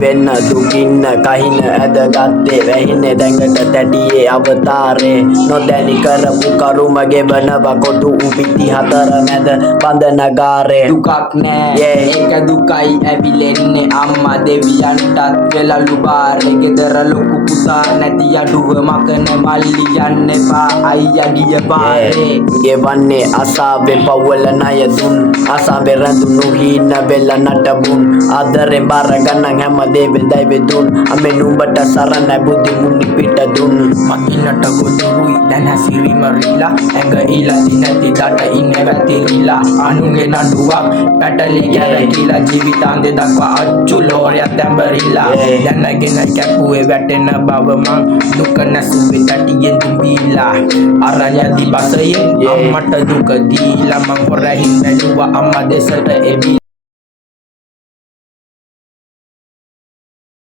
වෙන්න දුකින්න කහින ඇදගත්තේ වැහින දැඟට තැටියේ අවතාරේ නොදැනි කරපු කරුමගේ බනවා කොටු උපිති හතර මැද බඳනගාරේ දුකක් නෑ ඒක දුකයි ඇවිලෙන්නේ අම්මා දෙවියන්ටත් වෙලලු බාරේ ගෙදර ලොකු පුතා නැති අඩුව මකන මල්ලි යන්න එපා අයියා ගිය පාරේ ගෙවන්නේ අසාවෙන් පවුල ණය දුන් අසාවෙන් රැඳුණු හීන වෙල නටබුන් ආදරෙන් බාර ගන්නන් හැම දෙවෙදයි වෙදුන් අමෙ නුඹට සරණ බුද්ධි මුනි පිට දුන් මකින්නට ගොදුරුයි දැන් හැසිරීම රීලා ඇඟ ඊලති නැති දට ඉන්නේ වැතිරිලා අනුගේ නඩුවක් පැටලි ගැරකිලා ජීවිතාන්තේ දක්වා අච්චු ලෝරයක් දැඹරිලා දැනගෙන කැපුවේ වැටෙන බව මං දුක නැසුවේ තටියෙන් දුඹීලා අරයදි බසයෙන් අම්මට දුක දීලා මං හොරහින් බැලුවා අම්මා දෙසට එවි